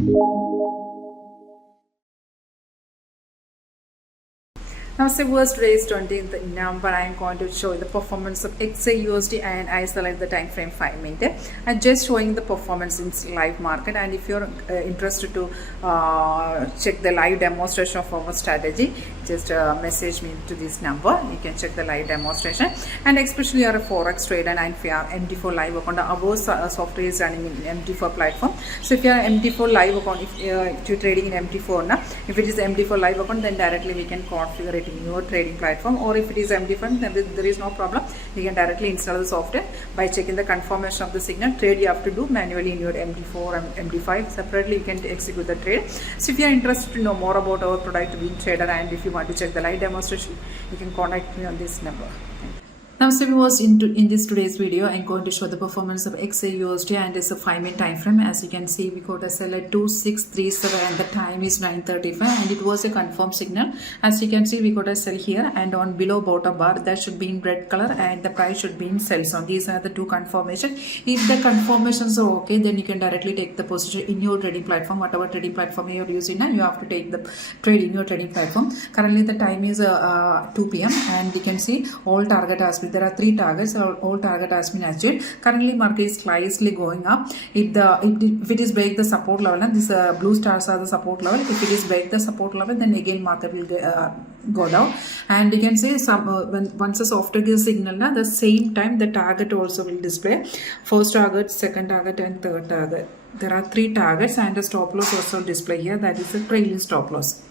Now, viewers, today is 20th November. I am going to show you the performance of XAUUSD, and I select the time frame 5 minute. I'm just showing the performance in live market, and if you're interested to check the live demonstration of our strategy, just message me to this number. You can check the live demonstration, and especially you're a forex trader and if you have MT4 live account, our software is running in MT4 platform. So if you are MT4 live account, if you're trading in MT4 now, if it is MT4 live account, then directly we can configure it in your trading platform, or if it is MT5, then there is no problem. You can directly install the software by checking the confirmation of the signal. Trade you have to do manually in your MT4 and MT5 separately. You can execute the trade. So if you are interested to know more about our product WinTrader, and if you want to check the live demonstration, you can contact me on this number. Now, so viewers, in this today's video, I'm going to show the performance of XAUUSD, and it's a 5-minute time frame. As you can see, we got a sell at 2637 and the time is 9:35, and it was a confirmed signal. As you can see, we got a sell here, and on below bottom bar that should be in red color, and the price should be in sell zone. These are the two confirmations. If the confirmations are okay, then you can directly take the position in your trading platform, whatever trading platform you are using, and you have to take the trade in your trading platform. Currently the time is 2 p.m. and you can see all target has been, there are 3 targets, all target has been achieved. Currently market is slightly going up. If it is break the support level, and these blue stars are the support level, if it is break the support level, then again market will go down. And you can see once the software gives signal, na, the same time the target also will display. First target, second target, and third target. There are 3 targets, and the stop loss also display here, that is the trailing stop loss.